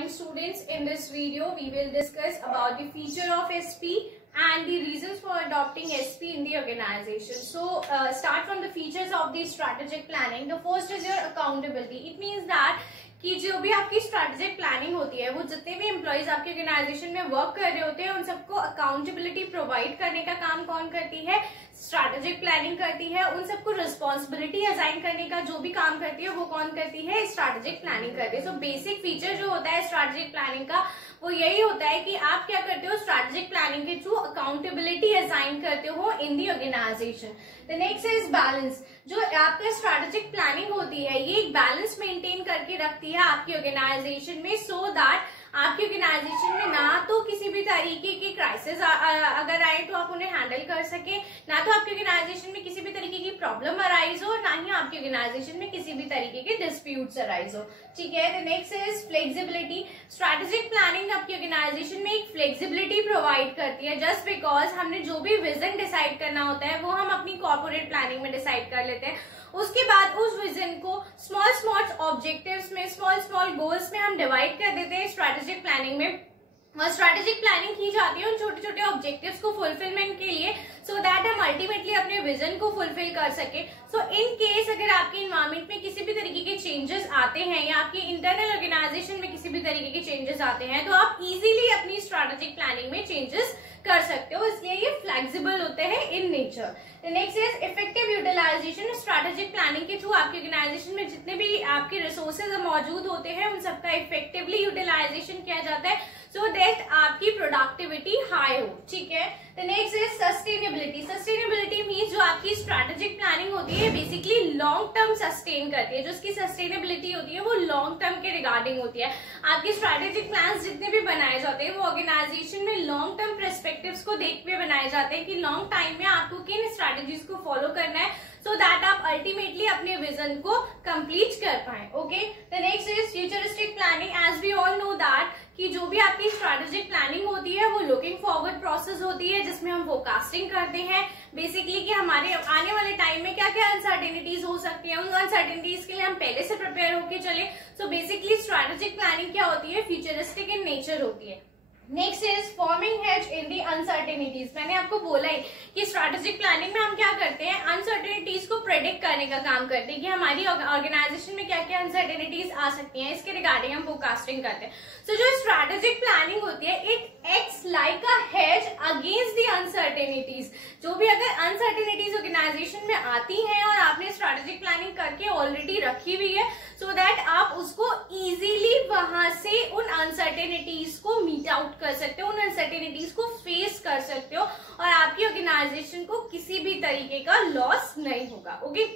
morning students. In this video we will discuss about the feature of SP and the reasons for adopting SP in the organization. So start from the features of the strategic planning. The first is your accountability. It means that कि जो भी आपकी strategic planning होती है वो जितने भी employees आपके ऑर्गेनाइजेशन में वर्क कर रहे होते हैं उन सबको अकाउंटेबिलिटी प्रोवाइड करने का काम कौन करती है? स्ट्रैटेजिक प्लानिंग करती है। उन सबको रिस्पॉन्सिबिलिटी असाइन करने का जो भी काम करती है वो कौन करती है? स्ट्रैटेजिक प्लानिंग करती है। सो बेसिक फीचर जो होता है स्ट्रैटेजिक प्लानिंग का वो यही होता है कि आप क्या करते हो, स्ट्रैटेजिक प्लानिंग के थ्रू अकाउंटेबिलिटी असाइन करते हो in the organization. The next is balance. जो आपका स्ट्रैटेजिक प्लानिंग होती है ये एक बैलेंस मेंटेन करके रखती है आपकी ऑर्गेनाइजेशन में, सो दैट आपकी ऑर्गेनाइजेशन में ना तो किसी भी तरीके के क्राइसिस अगर आए तो आप उन्हें हैंडल कर सके, ना तो आपकी ऑर्गेनाइजेशन में किसी भी तरीके की प्रॉब्लम अराइज हो, ना ही आपकी ऑर्गेनाइजेशन में किसी भी तरीके के डिस्प्यूट्स अराइज हो। ठीक है। The next is flexibility. Strategic planning आपकी ऑर्गेनाइजेशन में एक फ्लेक्सिबिलिटी प्रोवाइड करती है, जस्ट बिकॉज हमने जो भी विजन डिसाइड करना होता है वो हम अपनी कॉर्पोरेट प्लानिंग में डिसाइड कर लेते हैं। उसके बाद उस विजन को स्मॉल स्मॉल ऑब्जेक्टिव्स में, स्मॉल स्मॉल गोल्स में हम डिवाइड कर देते हैं स्ट्रैटेजिक प्लानिंग में, और स्ट्रैटेजिक प्लानिंग की जाती है उन छोटे छोटे ऑब्जेक्टिव्स को फुलफिलमेंट के लिए, सो दैट हम अल्टीमेटली अपने विजन को फुलफिल कर सके। सो इन केस अगर आपके इन्वायरमेंट में किसी भी तरीके के चेंजेस आते हैं या आपके इंटरनल ऑर्गेनाइजेशन में किसी भी तरीके के चेंजेस आते हैं तो आप इजीली अपनी स्ट्रैटेजिक प्लानिंग में चेंजेस कर सकते हो, इसलिए ये फ्लेक्सिबल होते हैं in nature. Next is effective utilisation. Strategic planning के थ्रू आपके ऑर्गेनाइजेशन में जितने भी आपके रिसोर्सेज मौजूद होते हैं उन सबका इफेक्टिवली यूटिलाइजेशन किया जाता है, सो दैट आपकी प्रोडक्टिविटी हाई हो। ठीक है। Next is sustainability. Sustainability means जो आपकी स्ट्रैटेजिक प्लानिंग होती है बेसिकली लॉन्ग टर्म सस्टेन करती है। जो उसकी सस्टेनेबिलिटी होती है वो लॉन्ग टर्म के रिगार्डिंग होती है। आपके स्ट्रैटेजिक प्लान्स जितने भी बनाए जाते हैं वो ऑर्गेनाइजेशन में लॉन्ग टर्म पर्सपेक्टिव्स को देखते हुए बनाए जाते हैं कि लॉन्ग टाइम में आपको किन स्ट्रैटेजीज को फॉलो करना है, सो दैट आप अल्टीमेटली अपने विजन को कंप्लीट कर पाए। Okay. The next is futuristic planning. As we all know that कि जो भी आपकी स्ट्रैटेजिक प्लानिंग होती है वो लुकिंग फॉरवर्ड प्रोसेस होती है जिसमें हम फोरकास्टिंग करते हैं बेसिकली कि हमारे आने वाले टाइम में क्या क्या अनसर्टेनिटीज हो सकती है, उन अनसर्टेनिटीज के लिए हम पहले से प्रिपेयर होकर चले। सो बेसिकली स्ट्रैटेजिक प्लानिंग क्या होती है? फ्यूचरिस्टिक इन नेचर होती है। Next is forming hedge in the uncertainties. मैंने आपको बोला ही कि स्ट्रैटेजिक प्लानिंग में हम क्या करते हैं, अनसर्टेनिटीज को प्रेडिक्ट करने का काम करते हैं कि हमारी ऑर्गेनाइजेशन में क्या क्या अनसर्टेनिटीज आ सकती हैं, इसके रिगार्डिंग हम फोरकास्टिंग करते हैं। सो जो स्ट्रैटेजिक प्लानिंग होती है it acts like a hedge against the uncertainties. जो भी अगर अनसर्टेनिटीज ऑर्गेनाइजेशन में आती हैं और आपने स्ट्रैटेजिक प्लानिंग करके ऑलरेडी रखी हुई है, सो दैट आप उसको इजीली वहां से उन अनसर्टेनिटीज को मीट आउट कर सकते हो, उन अनसर्टेनिटीज को फेस कर सकते हो और आपकी ऑर्गेनाइजेशन को किसी भी तरीके का लॉस नहीं होगा। ओके।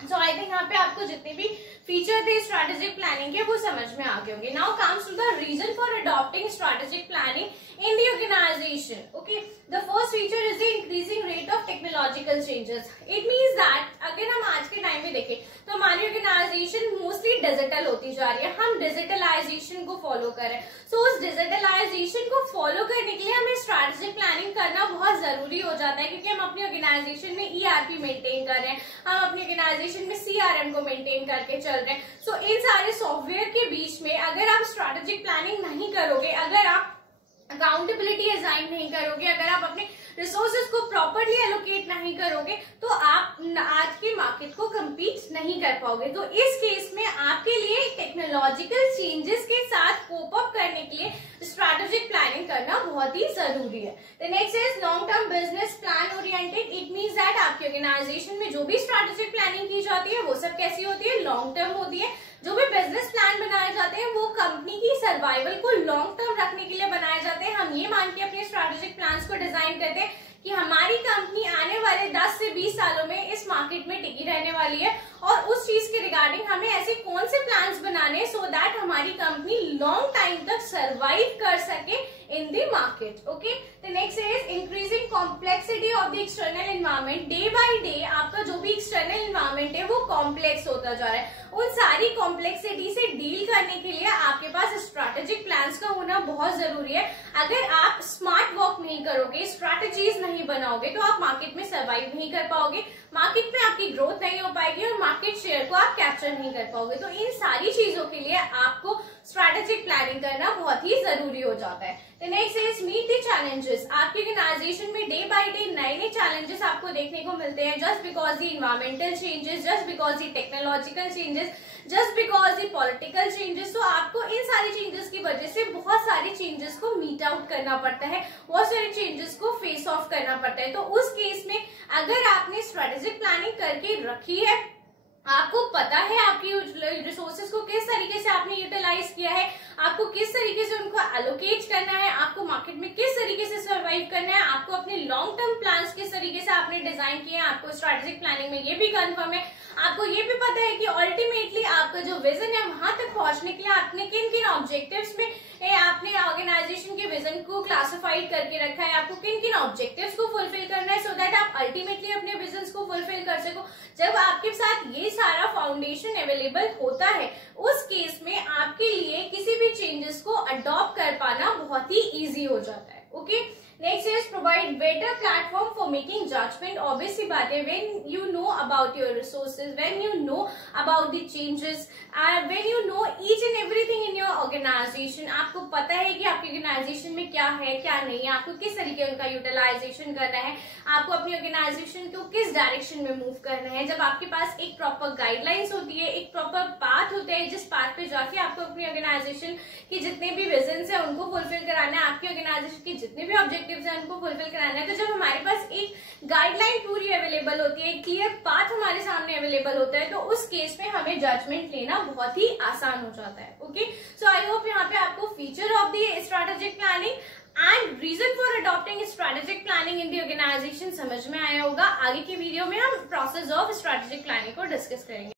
सो आई थिंक यहाँ पे आपको जितने भी फीचर थे स्ट्रैटेजिक प्लानिंग के वो समझ में आ गए होंगे। Now comes to the reason for adopting strategic planning in the organisation. Okay. The first feature is the increasing rate of technological changes. It means that अगर हम आज के टाइम में देखें तो हमारी ऑर्गेनाइजेशन मोस्टली डिजिटल होती जा रही है, हम डिजिटलाइजेशन को फॉलो कर रहे हैं। सो उस डिजिटलाइजेशन को फॉलो करने के लिए हमें स्ट्रैटेजिक प्लानिंग करना बहुत जरूरी हो जाता है क्योंकि हम अपनी ऑर्गेनाइजेशन में ERP मेंटेन कर रहे हैं, हम अपनी ऑर्गेनाइजेशन में CRM को मेंटेन करके चल रहे हैं। सो इन सारे सॉफ्टवेयर के बीच में अगर आप स्ट्रैटेजिक प्लानिंग नहीं करोगे, अगर आप अकाउंटेबिलिटी असाइन नहीं करोगे, अगर आप अपने रिसोर्सेज को प्रॉपरली एलोकेट नहीं करोगे तो आप आज के मार्केट को कम्पीट नहीं कर पाओगे। तो इस केस में आपके लिए टेक्नोलॉजिकल चेंजेस के साथ कोप अप करने के लिए स्ट्रैटेजिक प्लानिंग करना बहुत ही जरूरी है। The next is long term business plan oriented. It means that आपकी ऑर्गेनाइजेशन में जो भी स्ट्रैटेजिक प्लानिंग की जाती है वो सब कैसी होती है? लॉन्ग टर्म होती है। जो भी बिजनेस प्लान बनाए जाते हैं वो कंपनी की सर्वाइवल को लॉन्ग टर्म रखने के लिए बनाए जाते हैं। हम ये मान के अपने स्ट्रैटेजिक प्लान्स को डिजाइन करते हैं कि हमारी कंपनी आने वाले 10 से 20 सालों में इस मार्केट में टिकी रहने वाली है और उस चीज के रिगार्डिंग हमें ऐसे कौन से प्लान्स बनाने सो दैट हमारी कंपनी लॉन्ग टाइम तक सर्वाइव कर सके in the market. Okay. The The next is increasing complexity of the external environment. Day by day आपका जो भी external environment है वो complex होता जा रहा है. उन सारी complexity से deal करने के लिए आपके पास strategic plans का होना बहुत जरूरी है. अगर आप smart work नहीं करोगे, strategies नहीं बनाओगे तो आप market में survive नहीं कर पाओगे, मार्केट में आपकी ग्रोथ नहीं हो पाएगी और मार्केट शेयर को आप कैप्चर नहीं कर पाओगे. तो इन सारी चीजों के लिए आपको स्ट्रैटेजिक प्लानिंग करना बहुत ही जरूरी हो जाता है. The next is meet the challenges. आपके ऑर्गेनाइजेशन में डे बाय डे नए नए चैलेंजेस आपको देखने को मिलते हैं. Just because the environmental changes, just because the technological changes, just because the political changes. तो आपको इन सारी चेंजेस की वजह से बहुत सारे चेंजेस को मीट आउट करना पड़ता है, बहुत सारे चेंजेस को फेस ऑफ करना पड़ता है. तो उस केस में अगर आपने स्ट्रेटेजिक प्लानिंग करके रखी है, आपको पता है आपकी रिसोर्सेज को किस तरीके से आपने यूटिलाइज किया है, आपको किस तरीके से उनको एलोकेट करना है, आपको मार्केट में किस तरीके से सर्वाइव करना है, आपको अपने लॉन्ग टर्म प्लान्स किस तरीके से आपने डिजाइन किए हैं, आपको स्ट्रेटेजिक प्लानिंग में ये भी कंफर्म है, आपको ये भी पता है कि अल्टीमेटली आपका जो विजन है वहां तक पहुंचने के लिए आपने किन किन ऑब्जेक्टिव्स में आपने ऑर्गेनाइजेशन के विजन को क्लासिफाइड करके रखा है, आपको किन किन ऑब्जेक्टिव्स को फुलफिल करना है, सो दैट आप अल्टीमेटली अपने विजन को फुलफिल कर सको. जब आपके साथ ये सारा फाउंडेशन अवेलेबल होता है, उस केस में आपके लिए किसी भी चेंजेस को अडॉप्ट कर पाना बहुत ही इजी हो जाता है. Okay, next is provide better platform for making judgment. Obvious सी बात है, when you know about your resources, when you know about the changes, when you know each and everything in your organization, आपको पता है कि आपके organisation में क्या है क्या नहीं है, आपको किस तरीके उनका यूटिलाइजेशन करना है, आपको अपनी ऑर्गेनाइजेशन को किस डायरेक्शन में मूव करना है. जब आपके पास एक प्रॉपर गाइडलाइंस होती है, एक प्रॉपर पाथ होता है, जिस पाथ पे जाके आपको अपनी ऑर्गेनाइजेशन के जितने भी विजन है उनको फुलफिल कराना है, आपकी ऑर्गेनाइजेशन के जितने भी ऑब्जेक्टिव्स हैं उनको फुलफिल कराना है. तो जब हमारे पास एक गाइडलाइन पूरी अवेलेबल होती है, एक क्लियर पाथ हमारे सामने अवेलेबल होता है, तो उस केस में हमें जजमेंट लेना बहुत ही आसान हो जाता है. ओके, सो आई होप यहाँ पे आपको feature of the strategic planning and reason for adopting strategic planning in the organisation समझ में आया होगा. आगे की वीडियो में हम प्रोसेस ऑफ स्ट्रेटेजिक प्लानिंग को डिस्कस करेंगे.